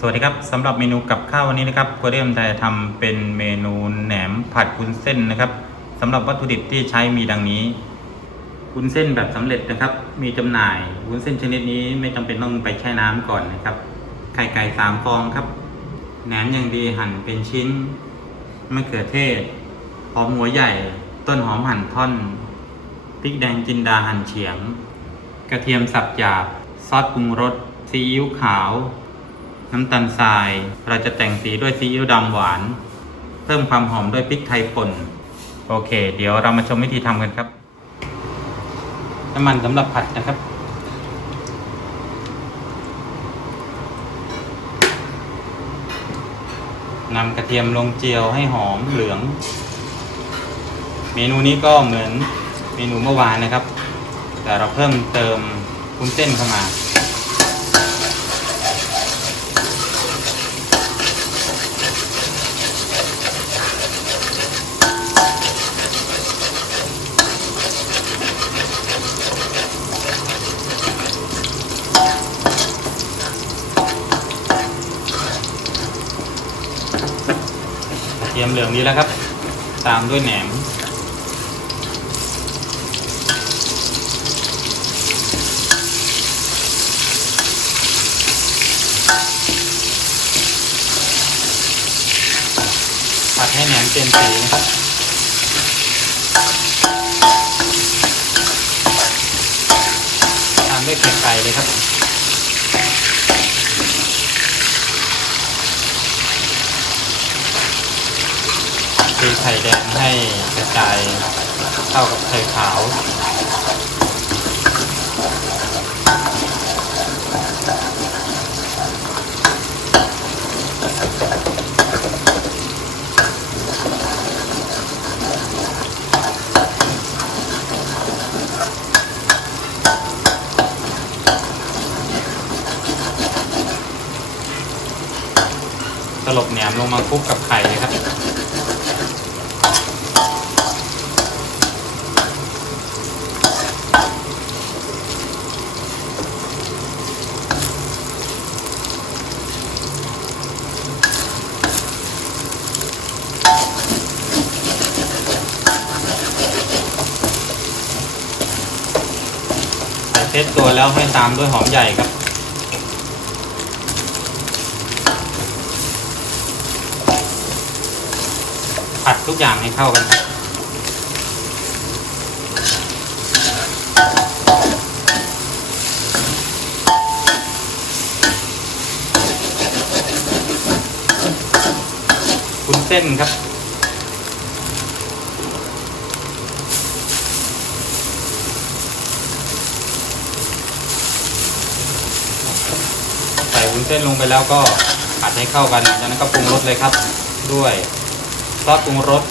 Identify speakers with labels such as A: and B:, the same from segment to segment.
A: สวัสดีครับสำหรับเมนูกับข้าววันนี้นะครับโคเรียมไทยทำเป็นเมนูแหนมผัดวุ้นเส้นนะครับสำหรับวัตถุดิบที่ใช้มีดังนี้วุ้นเส้นแบบสำเร็จนะครับ มีจำหน่ายวุ้นเส้นชนิดนี้ไม่จำเป็นต้องไปแช่น้ำก่อนนะครับ ไข่ไก่สามฟองครับแหนมอย่างดีหั่นเป็นชิ้นมะเขือเทศหอมหัวใหญ่ ต้นหอมหั่นท่อนพริกแดงจินดาหั่นเฉียง กระเทียมสับหยาบซอสปรุงรสซีอิ๊วขาว น้ำตาลทราย เราจะแต่งสีด้วยซีอิ๊วดำหวาน เพิ่มความหอมด้วยพริกไทยป่น โอเค เดี๋ยวเรามาชมวิธีทำกันครับ น้ำมันสำหรับผัดนะครับนำกระเทียมลงเจียวให้หอมเหลือง เมนูนี้ก็เหมือนเมนูเมื่อวานนะครับ แต่เราเพิ่มเติมวุ้นเส้นเข้ามา ทียมเหลืองนี้แล้วครับ ตามด้วยแหนม ผัดให้แหนมเปลี่ยนสีนะครับตามด้วยไข่ไก่เลยครับ ตีไข่แดงให้กระจายเข้ากับไข่ขาวตลบแหนมลงมาคลุกกับไข่เลยครับ ซตตัวแล้วให้ตามด้วยหอมใหญ่ครับ ผัดทุกอย่างให้เข้ากันครับคุนเส้นครับ วุ้นเส้นลงไปแล้วก็ผัดให้เข้ากันจากนั้นก็ปรุงรสเลยครับ ด้วยซอสปรุงรส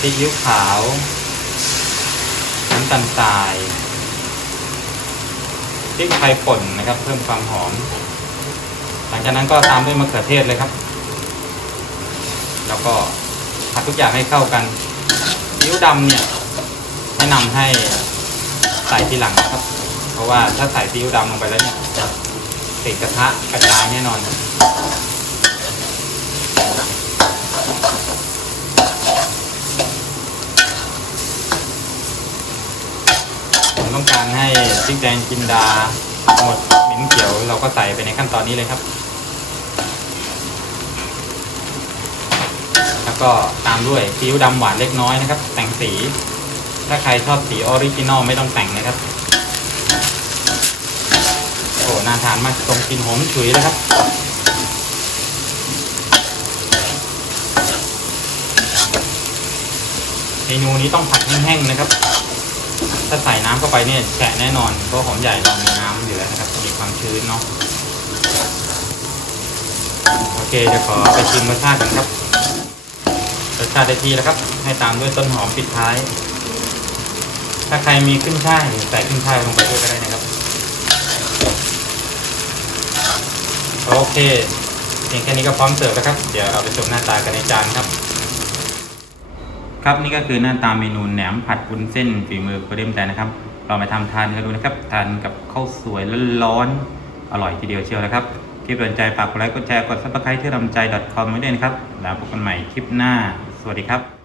A: ซีอิ๊วขาว น้ำตาลทรายพริกไทยป่นนะครับ เพิ่มความหอม หลังจากนั้นก็ตามด้วยมะเขือเทศเลยครับ แล้วก็ผัดทุกอย่างให้เข้ากันซีอิ๊วดำเนี่ยแนะนำให้ใส่ทีหลังนะครับ เพราะว่าถ้าใส่ซีอิ๊วดำลงไปแล้วเนี่ย ติดกระทะกระจายแน่นอนผมต้องการให้พริกแดงจินดาหมดเหม็นเขียวเราก็ใส่ไปในขั้นตอนนี้เลยครับ แล้วก็ตามด้วยซีอิ๊วดำหวานเล็กน้อยนะครับ แต่งสี ถ้าใครชอบสีออริจินอลไม่ต้องแต่งนะครับ น่าทานมากตรงกลินหอมฉุยแล้วครับเมนูนี้ต้องผัดแห้งๆนะครับ ถ้าใส่น้ำเข้าไปเนี่ยแฉะแน่นอนเพราะหอมใหญ่เรามีน้ำอยู่แล้วนะครับมีความชื้นเนาะโอเคจะขอไปชิมรสชาติกันครับรสชาติได้ที่แล้วครับ ให้ตามด้วยต้นหอมปิดท้าย ถ้าใครมีขึ้นช่ายใส่ขึ้นช่ายลงไปด้วยก็ได้นะครับ โอเคเพียงแค่นี้ก็พร้อมเสิร์ฟแล้วครับ เดี๋ยวเราไปชมหน้าตากันในจานครับ ครับนี่ก็คือหน้าตาเมนูแหนมผัดวุ้นเส้นฝีมือโคเดมแต่นะครับ เราไปทำทานกันดูนะครับ ทานกับข้าวสวยร้อนๆอร่อยทีเดียวเชียวนะครับ คลิปสนใจฝากกดไลค์กดแชร์กดซับสไครต์ที่ลำใจ .com ไว้ด้วยนะครับ แล้วพบกันใหม่คลิปหน้า สวัสดีครับ